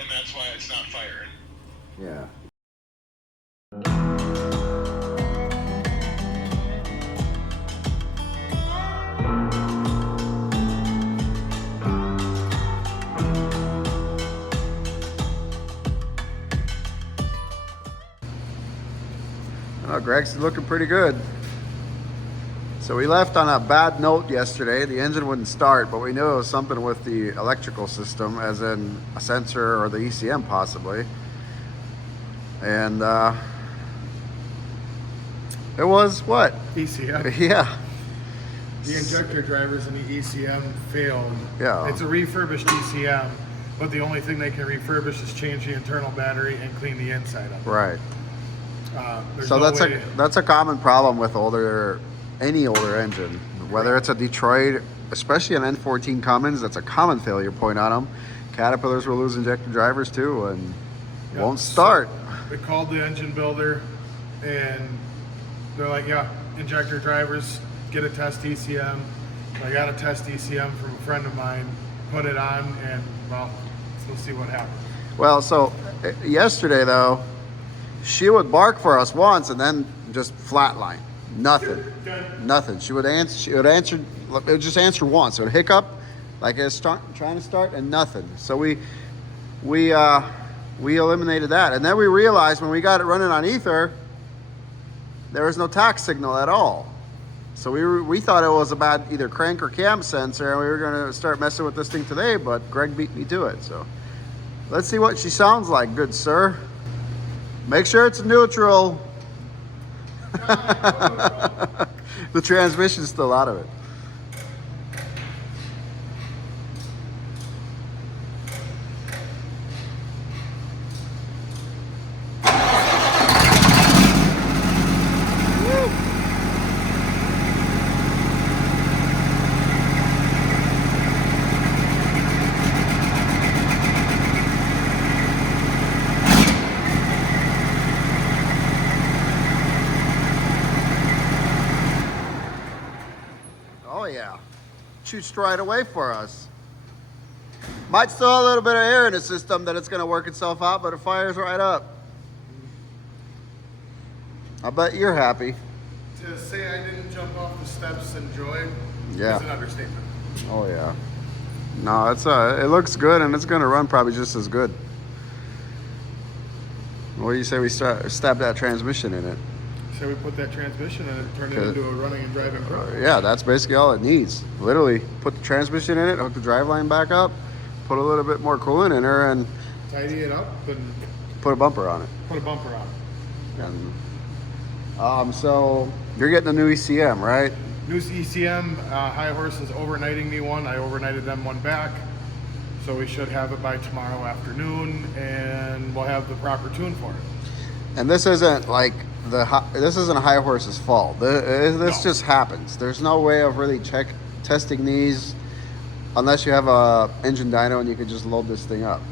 and that's why it's not firing. Yeah. Oh, Greg's looking pretty good. So we left on a bad note yesterday. The engine wouldn't start, but we knew it was something with the electrical system, as in a sensor or the ECM possibly. And it was what? ECM. Yeah. The injector drivers in the ECM failed. Yeah. It's a refurbished ECM, but the only thing they can refurbish is change the internal battery and clean the inside of it. Right. So no that's a common problem with any older engine, whether it's a Detroit, especially an N14 Cummins. That's a common failure point on them. Caterpillars will lose injector drivers too, and won't start. So we called the engine builder, and they're like, "Yeah, injector drivers, get a test ECM." So I got a test ECM from a friend of mine, put it on, and well, we'll see what happens. Well, so yesterday though, she would bark for us once and then just flatline. Nothing. Nothing. She would answer. It would just answer once. It would hiccup, like it's trying to start, and nothing. So we eliminated that, and then we realized when we got it running on ether, there was no tach signal at all. So we thought it was a bad either crank or cam sensor, and we were going to start messing with this thing today. But Greg beat me to it. So let's see what she sounds like, good sir. Make sure it's neutral. The transmission's still out of it. Shoots right away for us. Might still have a little bit of air in the system that it's going to work itself out, but it fires right up. I bet you're happy. To say I didn't jump off the steps and joy is an understatement. Oh yeah. No, it looks good, and it's going to run probably just as good. What do you say we stab that transmission in it? So we put that transmission in it and turn it into a running and driving pro. Yeah, that's basically all it needs. Literally, put the transmission in it, hook the driveline back up, put a little bit more coolant in her, and tidy it up and put a bumper on it. Put a bumper on. And so you're getting a new ECM, right? New ECM. High Horse is overnighting me one. I overnighted them one back, so we should have it by tomorrow afternoon, and we'll have the proper tune for it. And this isn't like this isn't High Horse's fault. This just happens. There's no way of really testing these unless you have a engine dyno and you can just load this thing up.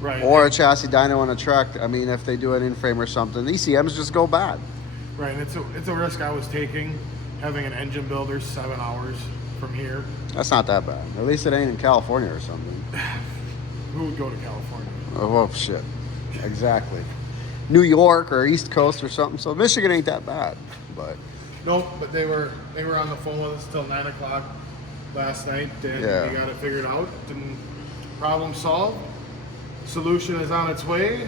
Right. Or a chassis dyno in a truck. I mean, if they do an in-frame or something, ECMs just go bad. Right, and it's a risk I was taking, having an engine builder 7 hours from here. That's not that bad. At least it ain't in California or something. Who would go to California? Oh, well, shit. Exactly. New York or East Coast or something. So Michigan ain't that bad, but nope. But they were on the phone with us till 9 o'clock last night, and we got it figured out. And problem solved. Solution is on its way.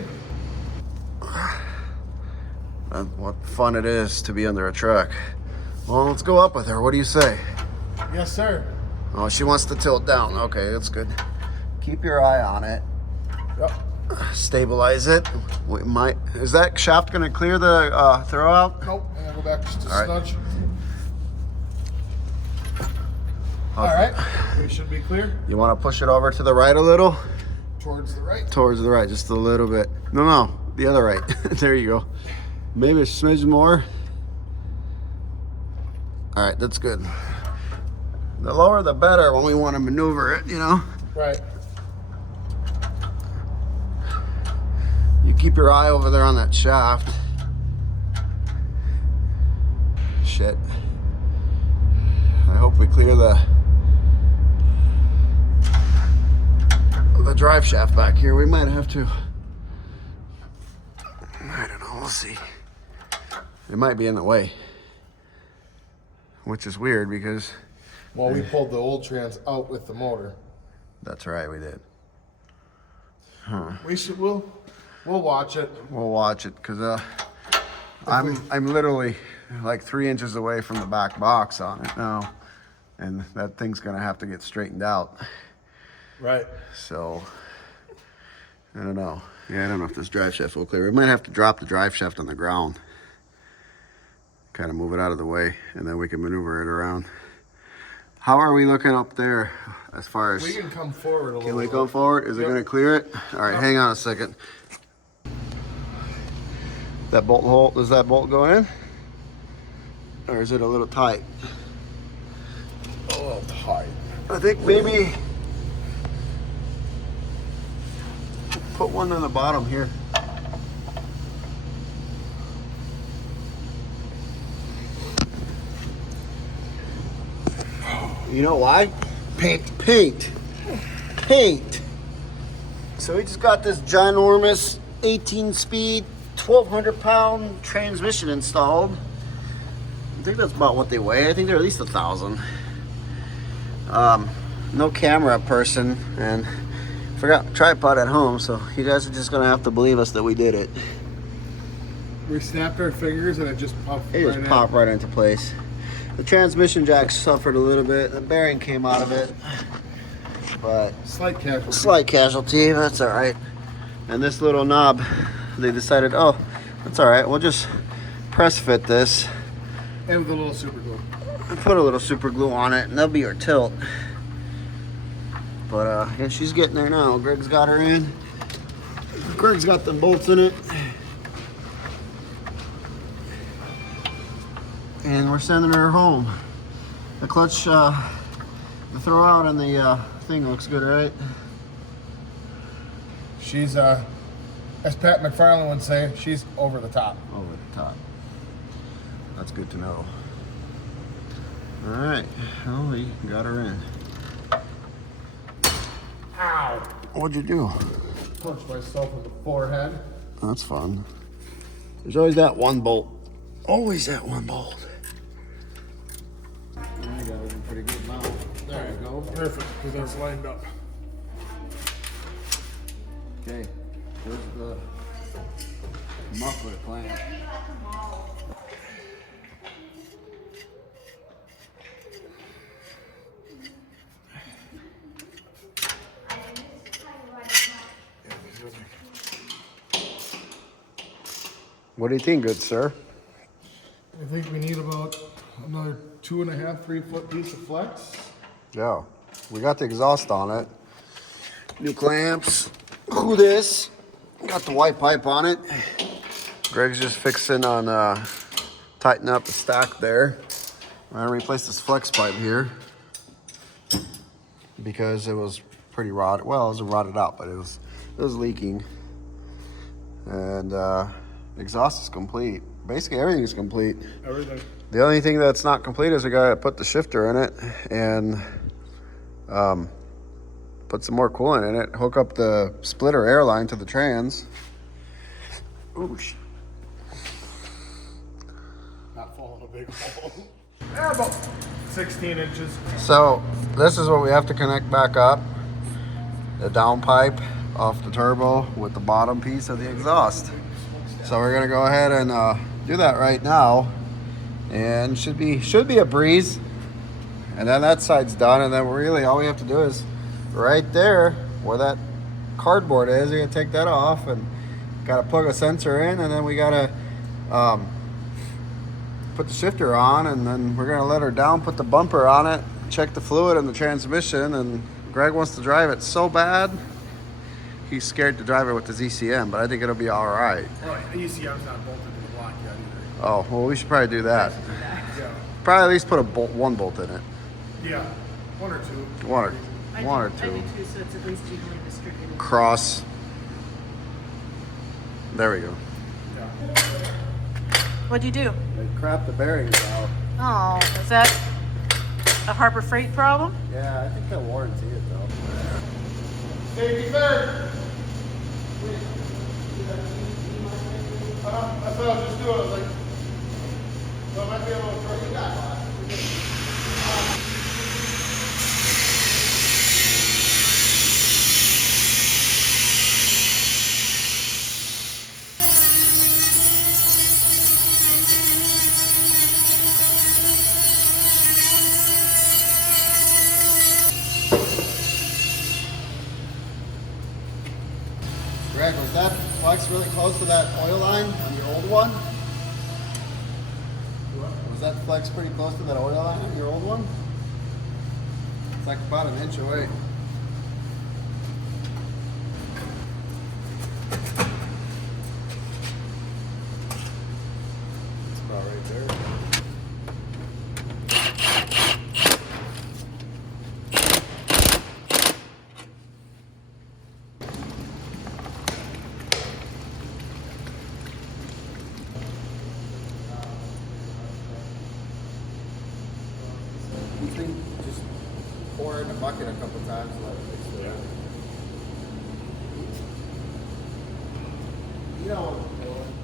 And what fun it is to be under a truck. Well, let's go up with her. What do you say? Yes, sir. Oh, she wants to tilt down. Okay, that's good. Keep your eye on it. Yep. Stabilize it. We might. Is that shaft going to clear the throw out? Nope. I'm gonna go back just a All right. snudge. All right. We should be clear. You want to push it over to the right a little? Towards the right. Towards the right, just a little bit. No, the other right. There you go. Maybe a smidge more. All right, that's good. The lower the better when we want to maneuver it, you know? Right. You keep your eye over there on that shaft. Shit. I hope we clear the drive shaft back here. We might have to, I don't know, we'll see. It might be in the way, which is weird because... Well, we pulled the old trans out with the motor. That's right, we did. Huh. We'll watch it. We'll watch it, because I'm literally like 3 inches away from the back box on it now, and that thing's gonna have to get straightened out. Right. So I don't know. Yeah, I don't know if this drive shaft will clear. We might have to drop the drive shaft on the ground, kind of move it out of the way, and then we can maneuver it around. How are we looking up there as far as... We can come forward a little bit. Can we come forward? Is it going to clear it? All right, hang on a second. That bolt hole, is that bolt going in? Or is it a little tight? A little tight. I think maybe put one on the bottom here. You know why? Paint. So we just got this ginormous 18-speed, 1,200-pound transmission installed. I think that's about what they weigh. I think they're at least 1,000. No camera person, and forgot tripod at home, so you guys are just gonna have to believe us that we did it. We snapped our fingers and it just popped. It just popped right into place. The transmission jack suffered a little bit. The bearing came out of it, but Slight casualty. Slight casualty. That's all right. And this little knob, they decided, oh, that's all right. We'll just press fit this. And with a little super glue. Put a little super glue on it, and that'll be our tilt. But yeah, she's getting there now. Greg's got her in. Greg's got the bolts in it. And we're sending her home. The clutch, the throw out and the thing looks good, right? She's, as Pat McFarland would say, she's over the top. Over the top. That's good to know. All right, well, we got her in. Ow! What'd you do? Punched myself in the forehead. That's fun. There's always that one bolt. Always that one bolt. I got it in pretty good now. There you go. Perfect, because that's lined up. Okay, there's the muffler clamp. What do you think, good sir? I think we need about another 2.5, 3 foot piece of flex. Yeah, we got the exhaust on it. New clamps. Who this? Got the white pipe on it. Greg's just fixing on tightening up the stack there. I'm gonna replace this flex pipe here because it was pretty rotted. Well, it wasn't rotted out, but it was leaking. And exhaust is complete. Basically everything is complete. Everything. The only thing that's not complete is we gotta put the shifter in it and put some more coolant in it, hook up the splitter air line to the trans. Ooh, Not falling a big hole. Yeah, about 16 inches. So this is what we have to connect back up. The down pipe off the turbo with the bottom piece of the exhaust. So we're gonna go ahead and do that right now, and should be a breeze. And then that side's done, and then really all we have to do is right there where that cardboard is, you're gonna take that off and gotta plug a sensor in, and then we gotta put the shifter on, and then we're gonna let her down, put the bumper on it, check the fluid in the transmission. And Greg wants to drive it so bad. He's scared to drive it with his ECM, but I think it'll be all right. Well, the ECM's not bolted to the block yet either. Oh, well, we should probably do that. Yeah. Probably at least put one bolt in it. Yeah, 1 or 2. One or I two. do too, so it's at least evenly distributed. Cross. There we go. Yeah. What'd you do? They crap the bearings out. Oh, is that a Harbor Freight problem? Yeah, I think they'll warranty it though. Safety third. That's what I was just doing. I was like, so I might be able to throw you that. Greg, was that flex really close to that oil line on your old one? Was that flex pretty close to that oil line on your old one? It's like about an inch away. It's about right there. Just pour in a bucket a couple times and let it mix it out. You know what I'm doing.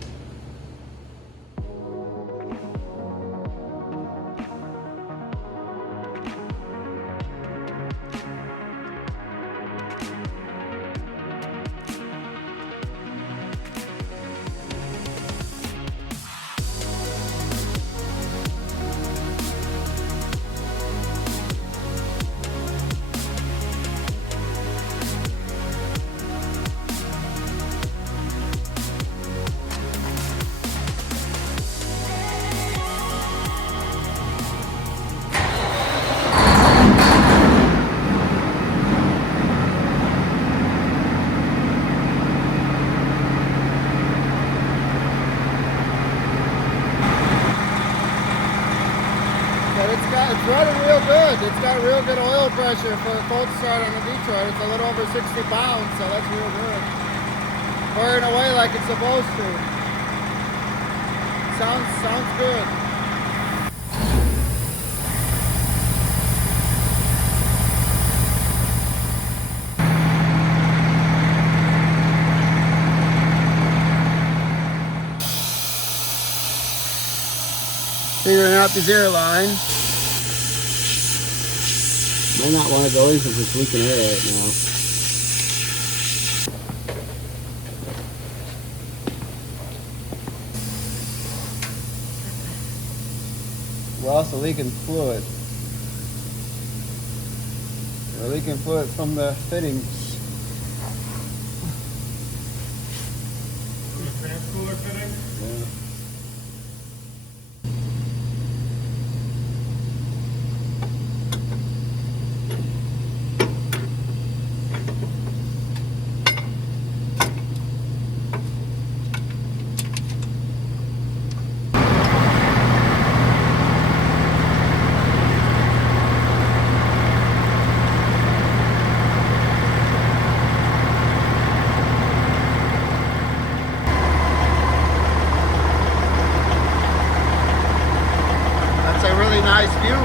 It's running real good. It's got real good oil pressure for a cold start on the Detroit. It's a little over 60 pounds, so that's real good. Pouring away like it's supposed to. Sounds good. Figuring out this airline. Might not want to go in because it's leaking air right now. We're also leaking fluid. We're leaking fluid from the fittings. The fan cooler fitting? Yeah. Nice view.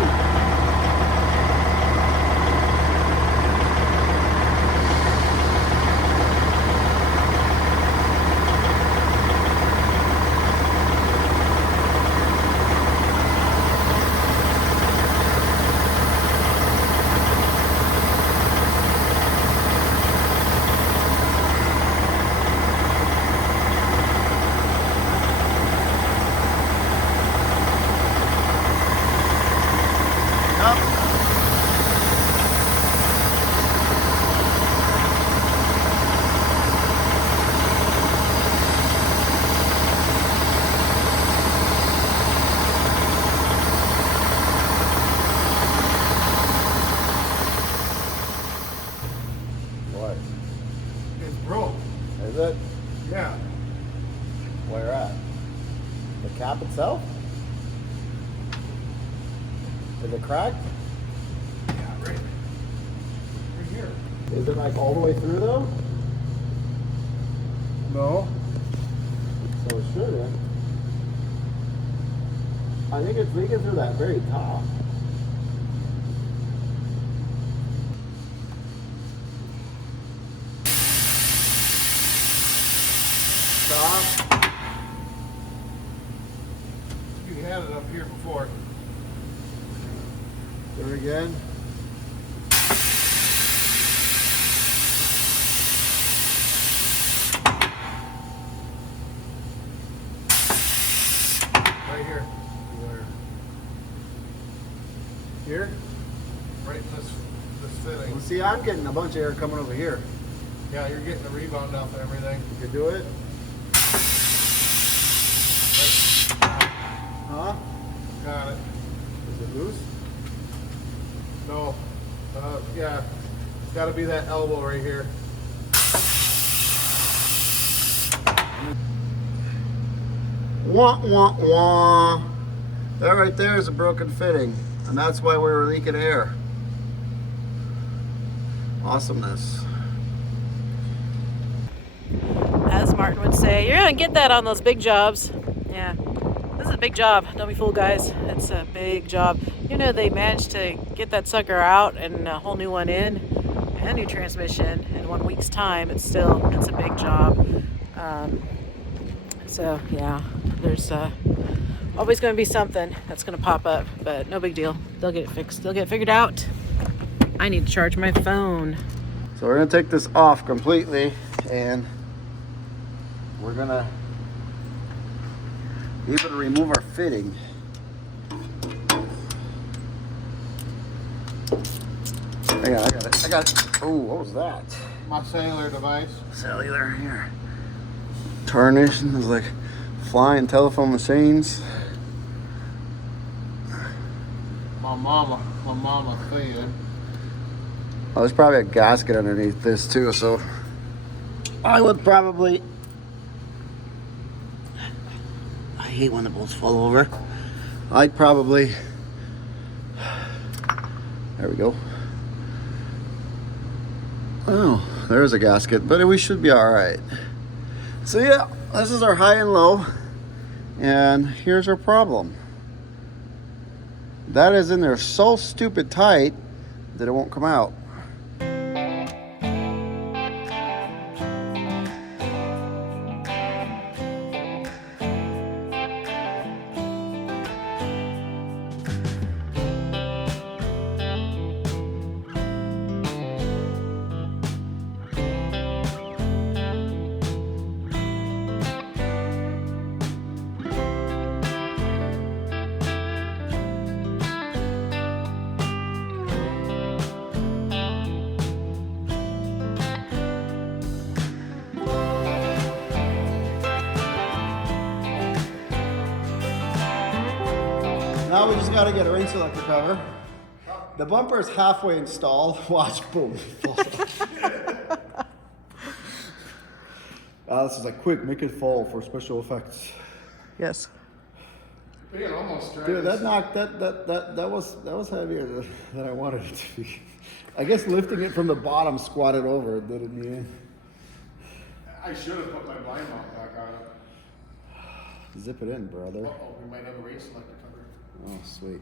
Is it? Yeah. Where at? The cap itself? Is it cracked? Yeah, right here. Is it like all the way through though? No. So it shouldn't. I think it's leaking through that very top. Stop. You had it up here before. Do it again. Right here. Where? Here? Right in this fitting. Well, see, I'm getting a bunch of air coming over here. Yeah, you're getting the rebound off everything. You can do it? Huh? Got it. Is it loose? No. Yeah. It's got to be that elbow right here. Wah, wah, wah. That right there is a broken fitting, and that's why we were leaking air. Awesomeness. As Martin would say, you're gonna get that on those big jobs. Yeah, this is a big job. Don't be fooled, guys. It's a big job. You know, they managed to get that sucker out and a whole new one in, and a new transmission in 1 week's time. It's a big job. So yeah, there's always going to be something that's going to pop up, but no big deal. They'll get it fixed. They'll get it figured out. I need to charge my phone. So we're gonna take this off completely, and we're gonna be able to remove our fitting. Hang on, I got it. Oh, what was that? My cellular device. Cellular here. Tarnish, and there's like flying telephone machines. My mama thing. Oh, there's probably a gasket underneath this too, so I would probably, I hate when the bolts fall over. I'd probably, there we go. Oh, there's a gasket, but we should be all right. So yeah, this is our high and low, and here's our problem. That is in there so stupid tight that it won't come out. Now we just gotta get a ring selector cover. The bumper is halfway installed. Watch, boom. This is like, quick, make it fall for special effects. Yes. We can almost try Dude, this. that was heavier than I wanted it to be. I guess lifting it from the bottom, squatted over, did it in the end. I should have put my blind mount back on it. Zip it in, brother. Uh-oh, we might have a race selector cover. Oh, sweet.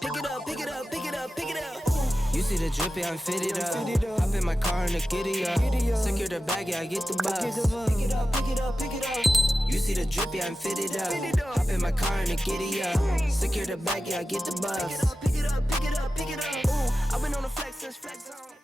Pick it up, pick it up, pick it up, pick it up. You see the drippy, I'm fitted up. Hop in my car and the giddy up. Secure the bag, yeah, I get the bus. Pick it up, pick it up, pick it up. You see the drippy, I'm fitted up. Hop in my car and the giddy up. Secure the bag, yeah, I get the bus. Pick it up, pick it up, pick it up, pick it up. I've been on the flex since flex zone.